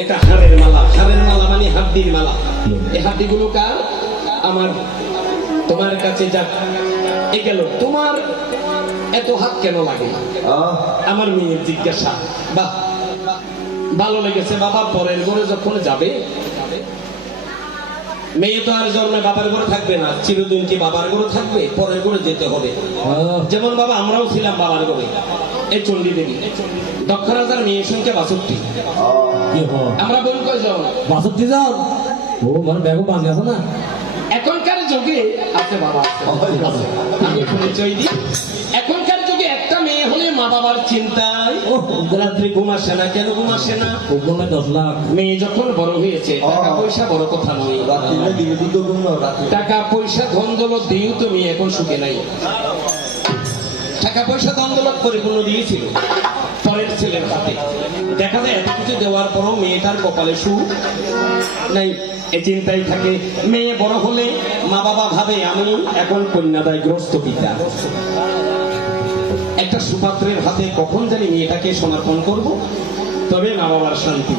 একটা হাড়ের মালা মানে হাড্ডির মালা। এই হাড্ডিগুলো কার? আমার। তোমার কাছে যাক এ গেল, তোমার এত হাত কেন লাগে? আমার মেয়ের জিজ্ঞাসা। বাহ, ভালো লেগেছে বাবা। পরের ঘরে যখন যাবে, মেয়ে তো আর জন্মে বাবার ঘরে থাকবে না, চিরদিন কি বাবার ঘরে থাকবে? পরের ঘরে যেতে হবে। যেমন বাবা আমরাও ছিলাম বাবার ঘরে। এই চণ্ডী দেবী দক্ষরাজার মেয়ের সংখ্যা 62। আমরা বোন কয়জন? 62 জন। ও মানে ব্যাগও বাজে আছে না? এখনকার যুগে আছে বাবা, আমি পরিচয় দিই। এখনকার যুগে একটা মেয়ে হলে মা বাবার চিন্তায় রাত্রে ঘুম আসে না। কেন ঘুম আসে না? 10 লাখ। মেয়ে যখন বড় হয়েছে, টাকা পয়সা বড় কথা নয়। টাকা পয়সা ধন দৌলত দিয়েও তো মেয়ে এখন সুখে নাই। টাকা পয়সা ধন দৌলত পরিপূর্ণ দিয়েছিল পরের ছেলের হাতে। দেখা যায় এত কিছু দেওয়ার পরও মেয়েটার কপালে সুখ নাই। এই চিন্তাই থাকে। মেয়ে বড় হলে মা বাবা ভাবে আমি এখন কন্যাদায়গ্রস্ত পিতা, একটা সুপাত্রের হাতে কখন জানি মেয়েটাকে সমর্পণ করব, তবে মা বাবার শান্তি।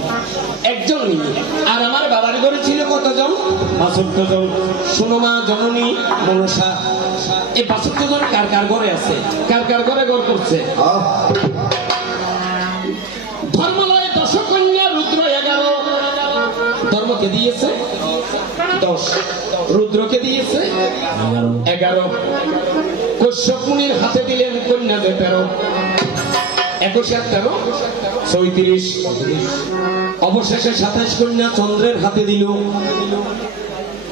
একজন মেয়ে। আর আমার বাবার ঘরে ছিল কতজন? 62 জন। শুনো মা জননী মনসা, এই 62 জন কার কার ঘরে আছে? কার কার ঘরে ঘর করছে? ধর্মলয়ে 10 কন্যা, রুদ্র 11। ধর্মকে দিয়েছে 10, রুদ্রকে দিয়েছে 11। কশ্যপ মুনির হাতে দিলেন কন্যা 13। 21 আর 13 34। অবশেষে 27 কন্যা চন্দ্রের হাতে দিল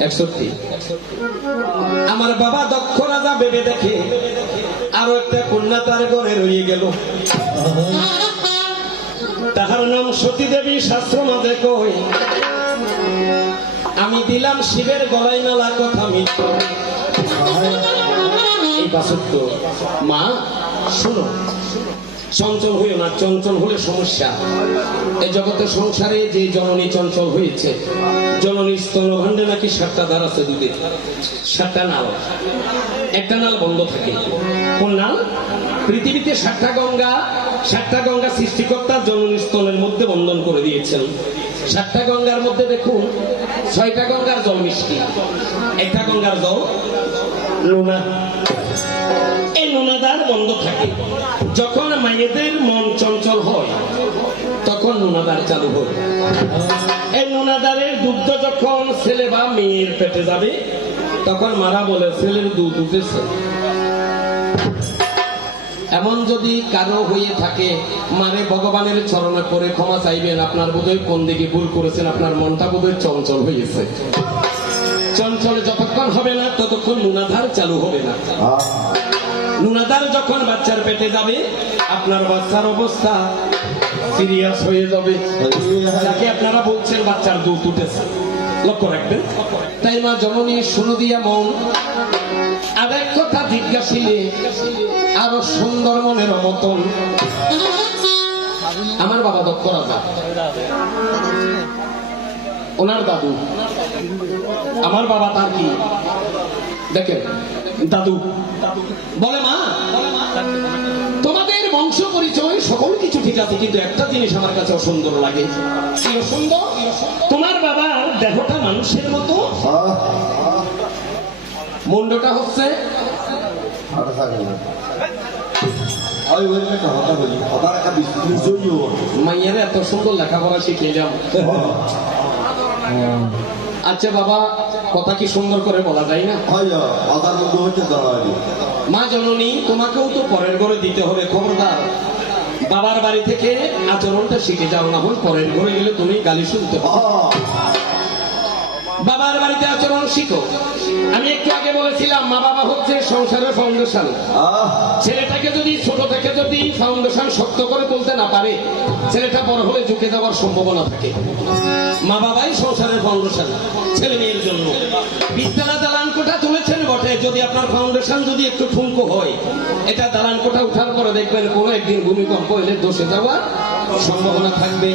61। আমার বাবা দক্ষ রাজা ভেবে দেখে আরো একটা কন্যা তার ঘরে রয়ে গেল। তাহার নাম সতী দেবী। শাস্ত্র মধ্যে কই আমি দিলাম শিবের গলায় মেলা কথা মিথ্য। এই 72। মা শোনো, চঞ্চল হইও না। চঞ্চল হলে সমস্যা। এই জগতের সংসারে যে জননী চঞ্চল হয়েছে, জননীর স্তনভাণ্ডে নাকি 7টা দ্বার আছে দুধের, 7টা নাল। একটা নাল বন্ধ থাকে। কোন নাল? পৃথিবীতে 7টা গঙ্গা, 7টা গঙ্গা সৃষ্টিকর্তা জননীর স্তনের মধ্যে বন্ধন করে দিয়েছেন। 7টা গঙ্গার মধ্যে দেখুন 6টা গঙ্গার জল মিষ্টি, একটা গঙ্গার জল নোনা। এই নোনাদার বন্ধ থাকে। যখন মায়েদের মন চঞ্চল হয় তখন নোনাদার চালু হয়। এই নোনাদারের দুগ্ধ যখন ছেলে বা মেয়ের পেটে যাবে তখন মারা বলে ছেলের দুধ উঠেছে। এমন যদি কারো হয়ে থাকে, মারে ভগবানের চরণে পড়ে ক্ষমা চাইবেন। আপনার বোধহয় কোন দিকে ভুল করেছেন, আপনার মনটা বোধহয় চঞ্চল হয়েছে। চঞ্চল যতক্ষণ হবে না ততক্ষণ নুনাধার চালু হবে না। নুনাধার যখন বাচ্চার পেটে যাবে আপনার বাচ্চার অবস্থা সিরিয়াস হয়ে যাবে। যাকে আপনারা বলছেন বাচ্চার দুধ উঠেছে, লক্ষ্য রাখবেন। তাই মা জননী শুনো দিয়া মন আর এক কথা জিজ্ঞাসিলে আরো সুন্দর মনের মতন। আমার বাবা দক্ষ রাজা, ওনার দাদু। আমার বাবা তার কি দেখেন দাদু বলে মা তোমাদের বংশ পরিচয় সকল কিছু ঠিক আছে, কিন্তু একটা জিনিস আমার কাছে অসুন্দর লাগে। কি অসুন্দর? তোমার বাবার দেহটা মানুষের মতো, মুন্ডটা হচ্ছে মাইয়ারে এত সুন্দর লেখাপড়া শিখিয়ে। আচ্ছা বাবা, কথা কি সুন্দর করে বলা যায় না? মা জননী তোমাকেও তো পরের ঘরে দিতে হবে। খবরদার বাবার বাড়ি থেকে আচরণটা শিখে যাও, না হলে পরের ঘরে গেলে তুমি গালি শুনতে হবে। বাবার বাড়িতে আচরণ শিখো। আমি একটু আগে বলেছিলাম মা বাবা হচ্ছে সংসারের ফাউন্ডেশন। ছেলেটাকে যদি ছোট থেকে যদি ফাউন্ডেশন শক্ত করে তুলতে না পারে, ছেলেটা বড় হলে ঝুঁকে যাওয়ার সম্ভাবনা থাকে। মা বাবাই সংসারের ফাউন্ডেশন ছেলে মেয়ের জন্য। বিদ্যালয় দালান কোঠা তুলেছেন বটে, যদি আপনার ফাউন্ডেশন যদি একটু ঠুনকো হয়, এটা দালান কোঠা উঠার পরে দেখবেন কোনো একদিন ভূমিকম্প এলে ধসে যাওয়ার সম্ভাবনা থাকবে।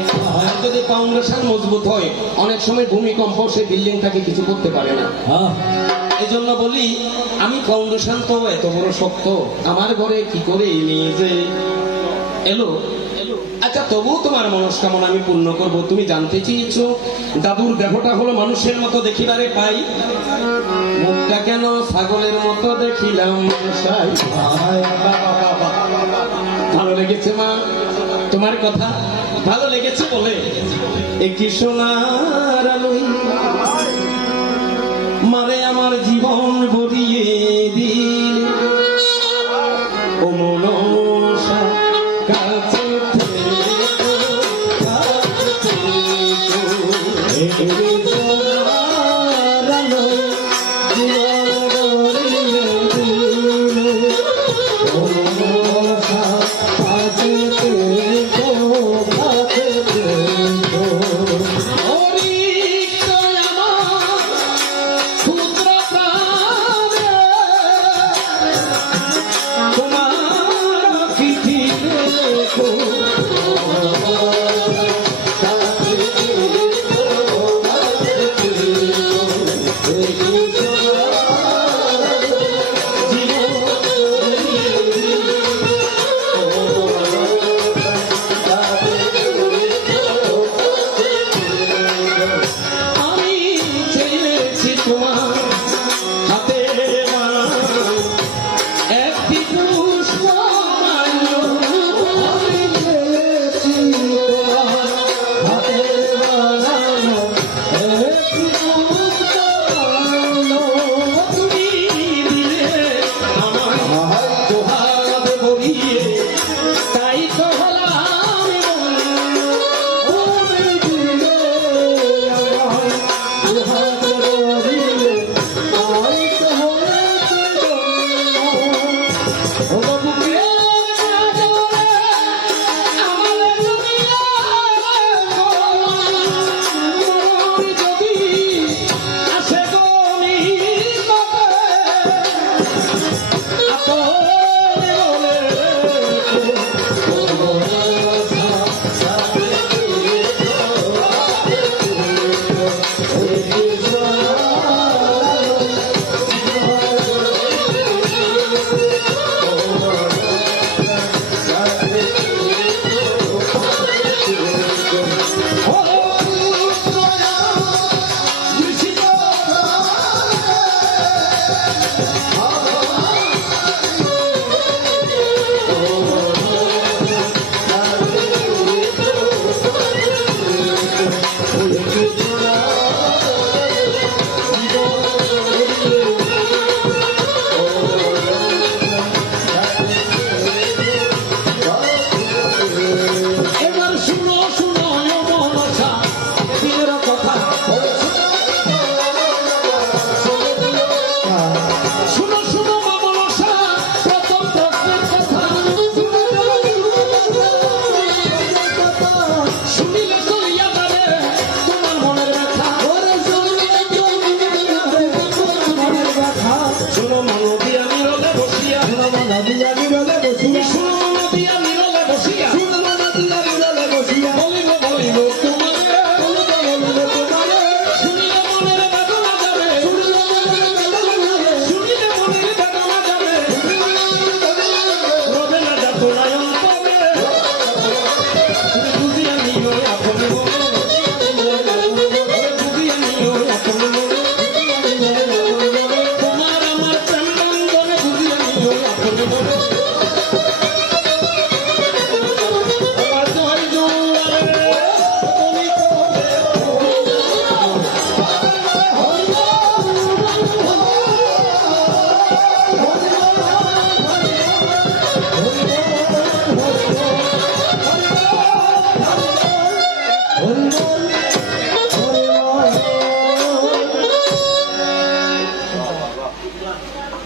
আর যদি ফাউন্ডেশন মজবুত হয়, অনেক সময় ভূমিকম্প সে বিল্ডিংটাকে কিছু করতে পারে না। এই জন্য বলি আমি ফাউন্ডেশন তো এত বড় শক্ত, আমার ঘরে কি করে নিয়ে যে এলো আচ্ছা, তবুও তোমার মনস্কামনা আমি পূর্ণ করব। তুমি জানতে চেয়েছো দাদুর দেহটা হলো মানুষের মতো দেখিবারে পাই, মুখটা কেন ছাগলের মতো দেখিলাম মশাই। ভালো লেগেছে মা তোমার কথা? ভালো লেগেছে বলে একটি সোনার আলোয় মারে আমার জীবন ভরিয়ে দিল ও মনসা কাছে থেকো, কাছে থেকো। সোনার আলোয় জীবন ভরিয়ে দিল ও মনসা কাছে থেকো, কাছে থেকো।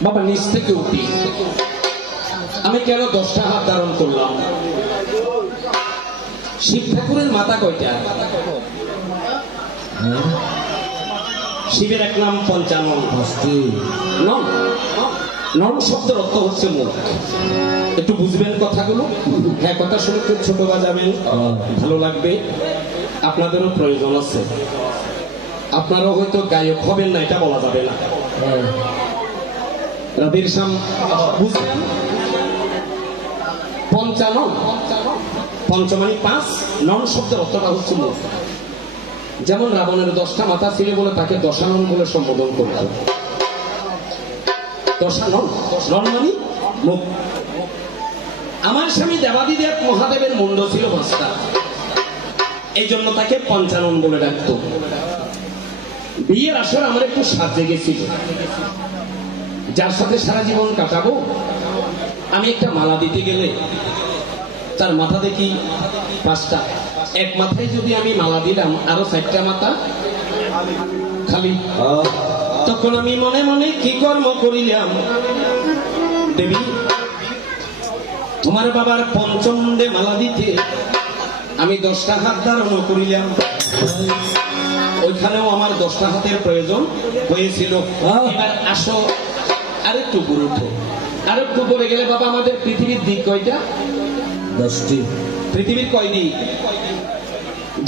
বাবা নিচ থেকে উঠি, আমি কেন 10টা হাত ধারণ করলাম? শিব ঠাকুরের মাথা কয়টা? শিবের এক নাম পঞ্চানন। নন নন শব্দের অর্থ হচ্ছে মুখ। একটু বুঝবেন কথাগুলো। হ্যাঁ, কথা শুনে খুব ছোট বাজাবেন, ভালো লাগবে। আপনাদেরও প্রয়োজন আছে। আপনারাও হয়তো গায়ক হবেন না, এটা বলা যাবে না। রাধের শ্যাম বুঝলেন? পঞ্চানন পঞ্চমানি 5, নন শব্দের অর্থটা হচ্ছে মুখ। যেমন রাবণের 10টা মাথা ছিল বলে তাকে দশানন বলে সম্বোধন করত। দশানন, নন মানে মুখ। আমার স্বামী দেবাদিদেব মহাদেবের মুন্ড ছিল 5টা, এই জন্য তাকে পঞ্চানন বলে ডাকত। বিয়ের আসর আমার একটু সাজে গেছিল, যার সাথে সারা জীবন কাটাবো আমি একটা মালা দিতে গেলে তার মাথা দেখি 5টা, এক মাথায় যদি আমি মালা দিলাম আরো 4টা মাথা খালি। তখন আমি মনে মনে কি কর্ম করিলাম, দেবী তোমার বাবার পঞ্চমুণ্ডে মালা দিতে আমি 10টা হাত ধারণ করিলাম, ওইখানেও আমার 10টা হাতের প্রয়োজন হয়েছিল। এবার আসো আরেকটু উপরে উঠো, আরেকটু উপরে গেলে বাবা আমাদের পৃথিবীর দিক কয়টা? 10টি। পৃথিবীর কয় দিক?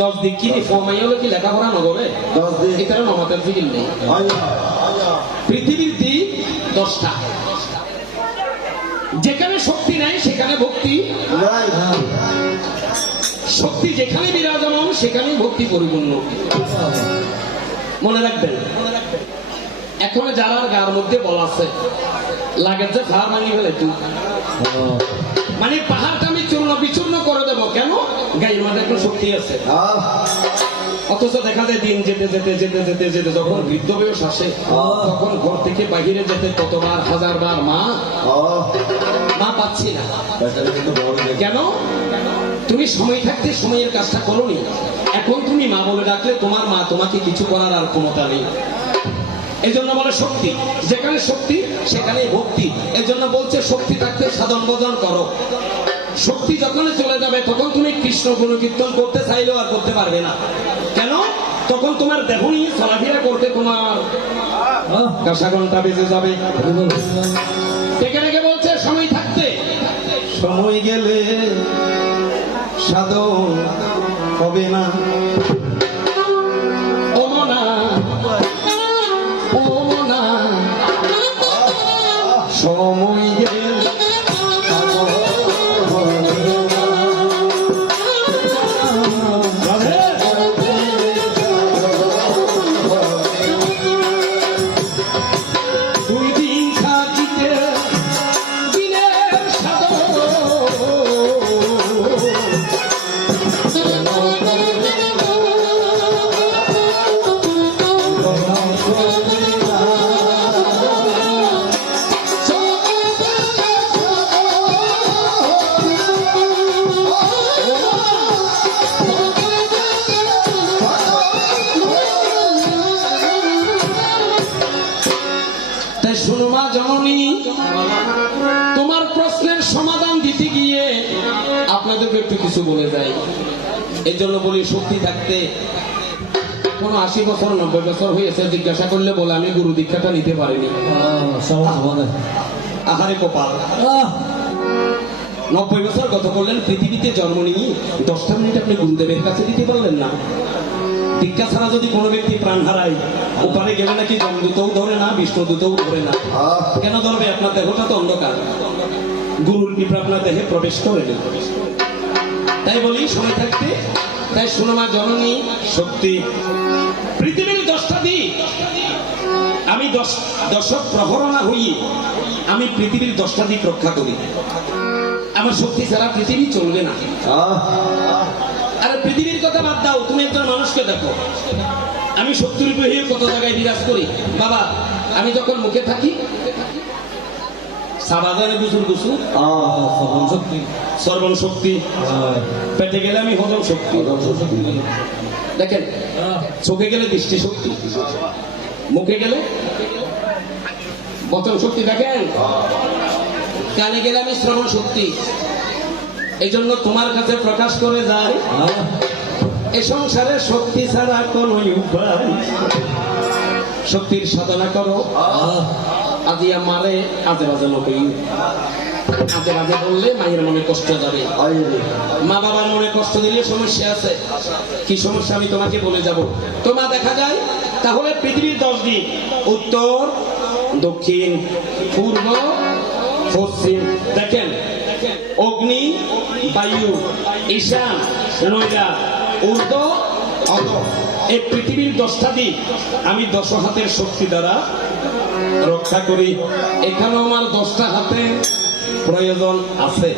10 দিক। কি ফমাই হলো কি লেখাপড়া নগরে 10 দিক। এখানে নমাতের ফিকির নেই। পৃথিবীর দিক 10টা। যেখানে শক্তি নাই সেখানে ভক্তি, শক্তি যেখানে বিরাজমান সেখানে ভক্তি পরিপূর্ণ। মনে রাখবেন, এখন যারা গার মধ্যে বল আছে লাগে যে ঘর ভাঙি ফেলে তুই, মানে পাহাড়টা আমি চূর্ণ বিচূর্ণ করে দেবো, কেন? গায়ের মধ্যে একটু শক্তি আছে। অথচ দেখা যায় দিন যেতে যেতে যেতে যেতে যেতে যখন বৃদ্ধ বয়স আসে তখন ঘর থেকে বাহিরে যেতে কতবার, 1000 বার মা মা পাচ্ছি না। কেন? তুমি সময় থাকতে সময়ের কাজটা করোনি। এখন তুমি মা বলে ডাকলে তোমার মা তোমাকে কিছু করার আর ক্ষমতা নেই। এই জন্য বলে শক্তি, যেখানে শক্তি সেখানেই ভক্তি। এই জন্য বলছে শক্তি থাকতে সাধন ভজন করো। শক্তি যখন চলে যাবে তখন তুমি কৃষ্ণ গুণকীর্তন করতে চাইলেও আর করতে পারবে না। কেন? তখন তোমার দেহ নিয়ে চলাফেরা করতে তোমার কাঁসা ঘন্টা বেজে যাবে। ডেকে ডেকে বলছে সময় থাকতে, সময় গেলে সাধন হবে না। ও মনা, ও মনা, সময় গেলে তোমার প্রশ্নের সমাধান দিতে গিয়ে আপনাদেরকে একটু কিছু বলে যায়। এই জন্য বলি শক্তি থাকতে, কোনো 80 বছর 90 বছর হয়েছে জিজ্ঞাসা করলে বলে আমি গুরু দীক্ষাটা নিতে পারিনি। আহারে কপাল, 90 বছর গত করলেন পৃথিবীতে জন্ম নিয়ে 10টা মিনিট আপনি গুরুদেবের কাছে দিতে পারলেন না। দীক্ষা ছাড়া যদি কোনো ব্যক্তি প্রাণ হারায় ওপারে গেলে নাকি যমদূতও ধরে না, বিষ্ণুদূতও ধরে না। কেন ধরবে? আপনার দেহটা তো অন্ধকার, গুরুর কৃপা আপনার দেহে প্রবেশ করে না। তাই বলি সময় থাকতে, তাই শোনো মা জননী শক্তি। পৃথিবীর 10টা দিক আমি 10 প্রহরণা হই, আমি পৃথিবীর 10টা দিক রক্ষা করি। আমার শক্তি ছাড়া পৃথিবী চলবে না। আরে পৃথিবীর কথা বাদ দাও, তুমি একজন মানুষকে দেখো। আমি শক্তির হয়ে কত জায়গায় বিরাজ করি বাবা। আমি যখন মুখে থাকি সাবাজানে গুসুর গুসুর শক্তি, সর্বণ শক্তি। পেটে গেলে আমি হজম শক্তি। দেখেন, চোখে গেলে দৃষ্টি শক্তি, মুখে গেলে বচন শক্তি। দেখেন, কানে গেলে আমি শ্রবণ শক্তি। এই জন্য তোমার কাছে প্রকাশ করে যায়, এ সংসারে শক্তি ছাড়া কোন উপায়। শক্তির সাধনা করো। আজিয়া মারে আজে বাজে লোকই, আজে বাজে বললে মায়ের মনে কষ্ট যাবে। মা বাবার মনে কষ্ট দিলে সমস্যা আছে। কি সমস্যা আমি তোমাকে বলে যাব। তোমার দেখা যায় তাহলে পৃথিবীর 10 দিক, উত্তর, দক্ষিণ, পূর্ব, পশ্চিম। দেখেন অগ্নি, বায়ু, ঈশান, নৈরাত, ঊর্ধ্ব, অধ। এই পৃথিবীর 10টা দিক আমি 10 হাতের শক্তি দ্বারা রক্ষা করি। এখানে আমার 10টা হাতে প্রয়োজন আছে।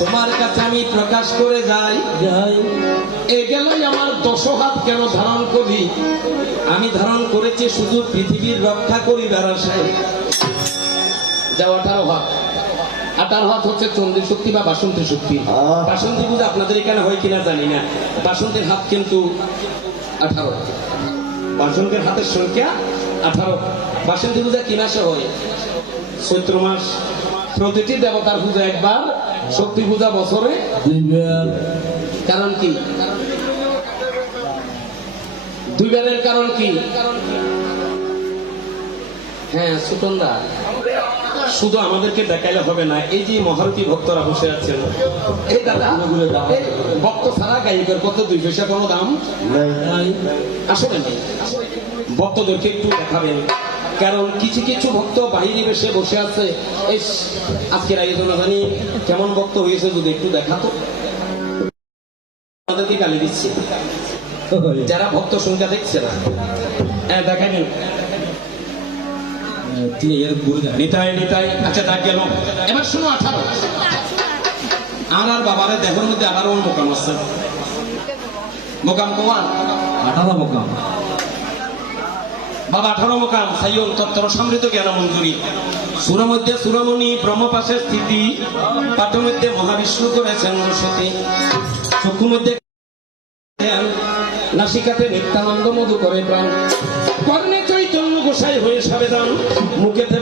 তোমার কাছে আমি প্রকাশ করে যাই, যাই এ গেলেই আমার 10 হাত কেন ধারণ করি? আমি ধারণ করেছি শুধু পৃথিবীর রক্ষা করিবার আশায়। যাও 18 হাত। 18 হাত হচ্ছে চন্দ্রী শক্তি বা বাসন্তী শক্তি। বাসন্তী পূজা আপনাদের এখানে হয় কিনা জানি না। বাসন্তীর হাত কিন্তু 18। বাসন্তীর হাতের সংখ্যা 18। বাসন্তী পূজা কি মাসে হয়? চৈত্র মাস। প্রতিটি দেবতার পূজা একবার, শক্তি পূজা বছরে দুইবার। কারণ কি? দুইবারের কারণ কি? হ্যাঁ সুতন্দা, শুধু আমাদেরকে দেখাইলে হবে না। এই যে মহারতী ভক্তরা বসে আছেন, এই দাদা এই ভক্ত ছাড়া গায়কের কত 2 পয়সা কোনো দাম নাই। আসলে নেই। ভক্তদেরকে একটু দেখাবেন, কারণ কিছু কিছু ভক্ত বাহিরে বেশে বসে আছে। এই আজকের আয়োজনে জানি কেমন ভক্ত হয়েছে, যদি একটু দেখাতো। আমাদেরকে গালি দিচ্ছে যারা ভক্ত সংখ্যা দেখছে না। হ্যাঁ দেখাবেন। নিতাই নিতাই। আচ্ছা ডাক গেল। এবার শুনো 18। আর বাবারে দেহের মধ্যে আবার ওর মোকাম আছে। মোকাম কোয়ান 18 মোকাম। বাবা 18 মোকাম। সাইয়ন তত্ত্ব সমৃদ্ধ জ্ঞান মঞ্জুরি। সুর মধ্যে সুরমণি, ব্রহ্মপাশে স্থিতি, পাঠ মধ্যে মহাবিষ্ণু করেছেন অনুষ্ঠিতি, চক্ষু মধ্যে নাসিকাতে নিত্যানন্দ মধু করে প্রাণ, কর্ণে চৈতন্য গোসাই হয়ে সাবেদান, মুখেতে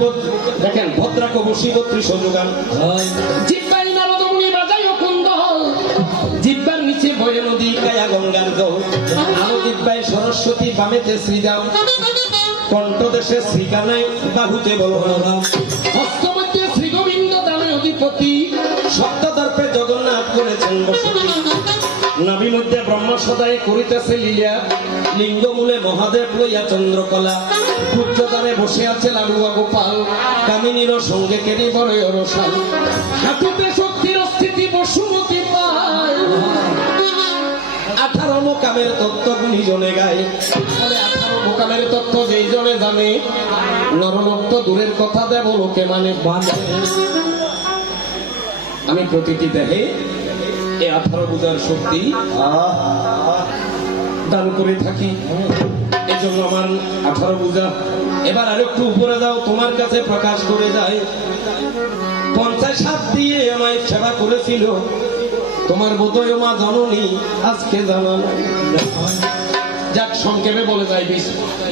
দেখেন ভদ্রাক বসি 32 যোগান, জিব্বাই নারদ মুনি বাজাই কুন্দল, জিব্বার নিচে বয়ে নদী কায়া গঙ্গার জল, আলো জিব্বায় সরস্বতী, বামেতে শ্রীরাম, কণ্ঠদেশে শ্রীকানায়, বাহুতে বলরাম, হস্ত মধ্যে শ্রী গোবিন্দ দামে অধিপতি, সপ্তদর্পে জগন্নাথ করেছেন বসতি, নাভি মধ্যে ব্রহ্মা সদায় করিতেছে লীলা, লিঙ্গ মূলে মহাদেব লইয়া চন্দ্রকলা, উচ্চতারে বসে আছে লাডুয়া গোপাল, কামিনীর সঙ্গে কেরি বড় রসাল, হাঁটুতে শক্তির স্থিতি বসুমতি পায়, 18 মোকামের তত্ত্ব গুণী জনে গায়। বলে 18 মোকামের তত্ত্ব যেই জনে জানে, নরনত্ব দূরের কথা দেব লোকে মানে। আমি প্রতিটি দেহে এই 18 পূজার শক্তি দান করে থাকি। এজন্য আমার 18 পূজা। এবার আরেকটু উপরে যাও, তোমার কাছে প্রকাশ করে যায়। 50 হাত দিয়ে আমায় সেবা করেছিল তোমার বোধয় মা জননী, আজকে জানা নাই। যাক সংক্ষেপে বলে যায়,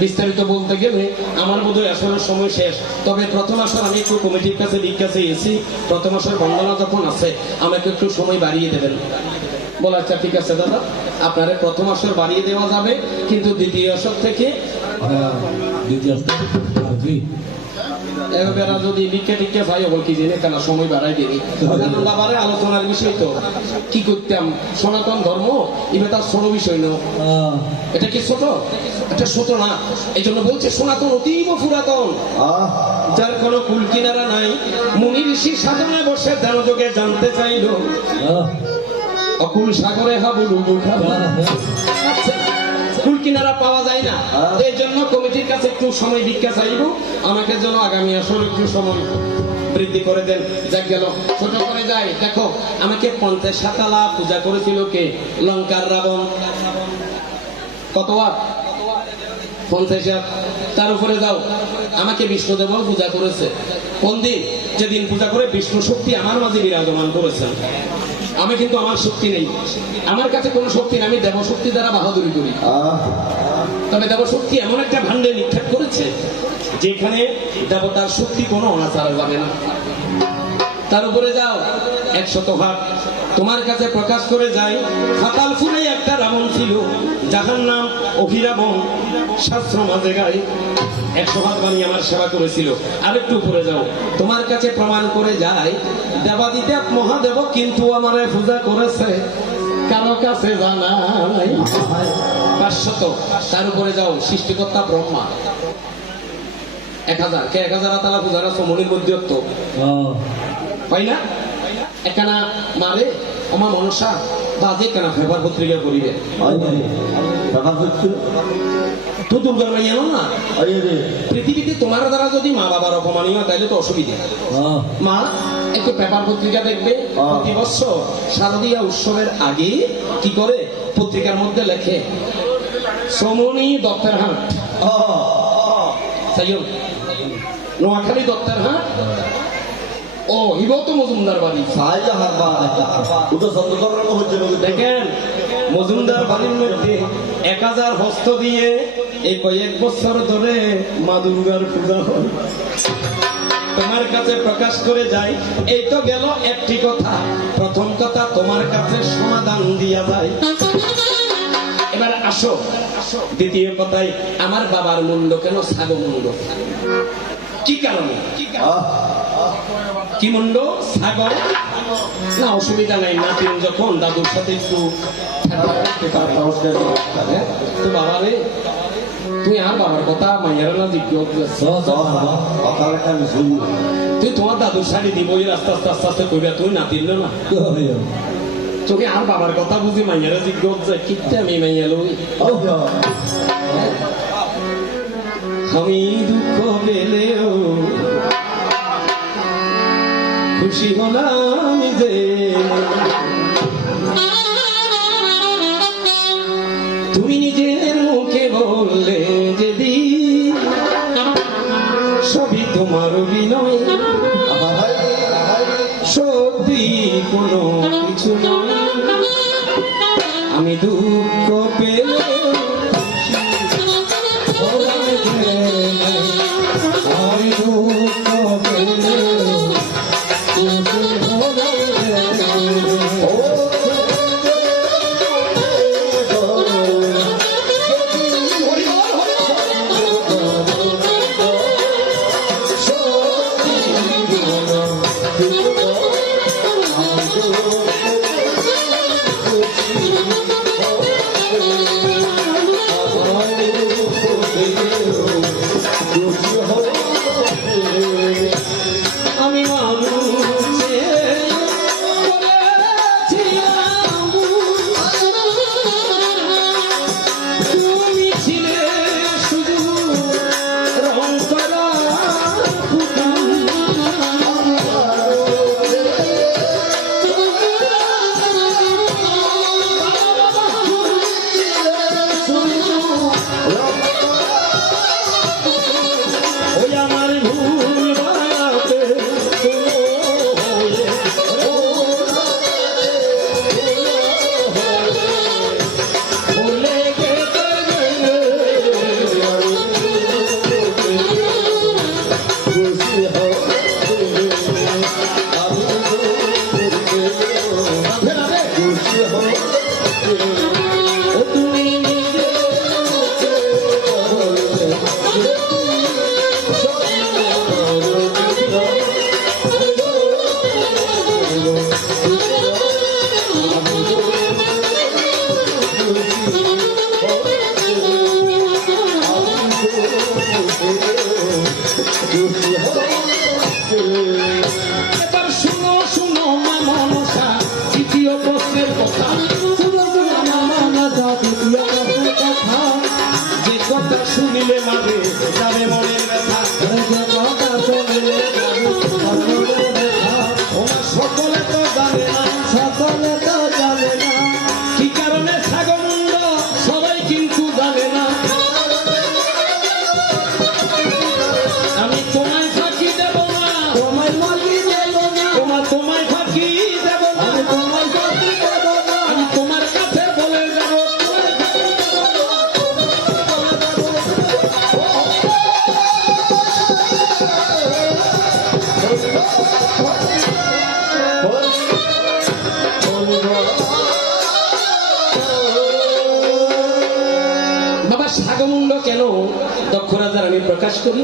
বিস্তারিত বলতে গেলে আমার বোধহয় আসরের সময় শেষ। তবে প্রথম আসর আমি একটু কমিটির কাছে ভিক্ষা চেয়েছি, প্রথম আসর বন্দনা যখন আছে আমাকে একটু সময় বাড়িয়ে দেবেন। বলে আচ্ছা ঠিক আছে দাদা, আপনারে প্রথম আসর বাড়িয়ে দেওয়া যাবে, কিন্তু দ্বিতীয় আসর থেকে এবার যদি ভিক্ষা টিক্ষা চাই বল কি জেনে কেন সময় বাড়াই দিই। বাবারে আলোচনার বিষয় তো কি করতাম, সনাতন ধর্ম এবার তার ছোট বিষয় না। এটা কি ছোট? এটা ছোট না। এই জন্য বলছে সনাতন অতীব পুরাতন, যার কোনো কুল কিনারা নাই। মুনি ঋষি সাধনায় বসে ধ্যান যোগে জানতে চাইল, অকুল সাগরে হাবুডু কুল কিনারা পাওয়া যায় না। এই জন্য কমিটির কাছে একটু সময় ভিক্ষা চাইব, আমাকে যেন আগামী আসলে একটু সময় বৃদ্ধি করে দেন। যাক গেল, ছোট করে যায়। দেখো আমাকে 50 সাতালা পূজা করেছিল কে? লঙ্কার রাবণ। কত হাত? 50 হাত। তার উপরে যাও, আমাকে বিষ্ণুদেব পূজা করেছে। কোন দিন? যেদিন পূজা করে বিষ্ণু শক্তি আমার মাঝে বিরাজমান করেছেন। আমি কিন্তু আমার শক্তি নেই, আমার কাছে কোনো শক্তি নেই, আমি দেবশক্তি দ্বারা বাহাদুরি করি। তবে দেবশক্তি এমন একটা ভান্ডে নিক্ষেপ করেছে যেখানে দেবতার শক্তি কোনো অনাচার যাবে না। তার উপরে যাও, 100 হাত। তোমার কাছে প্রকাশ করে যাই, ফাতালপুরে একটা রাবণ ছিল, যাহার নাম অভিরাবণ, শাস্ত্র মাঝে গায়। 100 হাত বানিয়ে আমার সেবা করেছিল। আরেকটু উপরে যাও, তোমার কাছে প্রমাণ করে যায়, দেবাদিদেব মহাদেব কিন্তু আমারে পূজা করেছে, কারো কাছে জানা নাই। 500। তার উপরে যাও, সৃষ্টিকর্তা ব্রহ্মা। 1000 কে 1000 তারা পূজার আছে মনির মধ্যে তো হয় না? একখানা মারে অমা মনসা বাজে একখানা পেপার পত্রিকা করিবে তো দুর্গার মাইয়া না পৃথিবীতে তোমার দ্বারা যদি মা বাবার অপমানীয় হয় তাহলে তো অসুবিধা মা একটু পেপার পত্রিকা দেখবে প্রতি বছর শারদীয়া উৎসবের আগে কি করে পত্রিকার মধ্যে লেখে সমনি দত্তের হাট নোয়াখালী দত্তের হাট ও হিবত মজুমদার বাড়ি দেখেন মজুমদার বাড়ির মধ্যে 1000 হস্ত দিয়ে এই কয়েক বছর ধরে মা দুর্গার পূজা হয় তোমার কাছে প্রকাশ করে যাই এই তো গেল একটি কথা প্রথম কথা তোমার কাছে সমাধান দিয়া যায় এবার আসো দ্বিতীয় কথায় আমার বাবার মুন্ড কেন ছাগল মুন্ড কি কারণে কি মুন্ড ছাগল না অসুবিধা নাই নাতিন যখন দাদুর সাথে একটু তো বাবা রে তুই আর বাবার কথা মাইয়ার না তুই তোমার দাদুর শাড়ি দিব ওই আস্তে আস্তে আস্তে আস্তে কইবা তুই নাতিন না তোকে আর বাবার কথা বুঝি মাইয়ারা জিজ্ঞাসা যায় কিতে আমি মাইয়া লই আমি দুঃখ পেলেও খুশি হলাম যে তুমি নিজের মুখে বললে যেদিন সবই তোমার অভিনয় সত্যি কোনো কিছু নয় আমি দুঃখ পেলে আমি দুঃখ পেলে আমি তুমি ছিলে শুধু রং করা ওই আমার ভুল বাড়াতে ভুলে গেতে ও তুমি এবার শুনো শুনো মা মনসা দ্বিতীয় প্রশ্নের কথা যে কথা শুনিলে মাঝে যাবে মনের ব্যথা ওরা সকলে তো জানে না কি কারণে ছাগল মুন্ড সবাই কিন্তু জানে না আমি তোমায় ফাঁকি দেব না তোমায় ফাঁকি দেব না আমি তোমার কাছে বলে যাব বাবা সাগমুন্ড কেন দক্ষ রাজার আমি প্রকাশ করি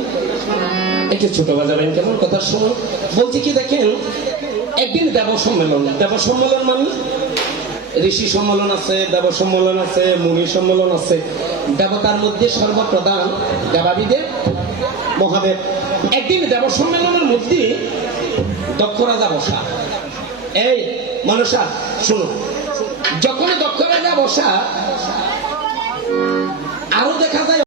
একটু ছোট বাজাবেন কেমন কথা শুনুন বলছি কি দেখেন একদিন দেব সম্মেলন মানে ঋষি সম্মেলন আছে দেব সম্মেলন আছে মুনি সম্মেলন আছে দেবতার মধ্যে সর্বপ্রধান দেবাদিদেব মহাদেব একদিন দেব সম্মেলনের মধ্যে দক্ষ রাজা বসা এই মনসা শোনো, যখন দক্ষ রাজা বসা আরো দেখা যায়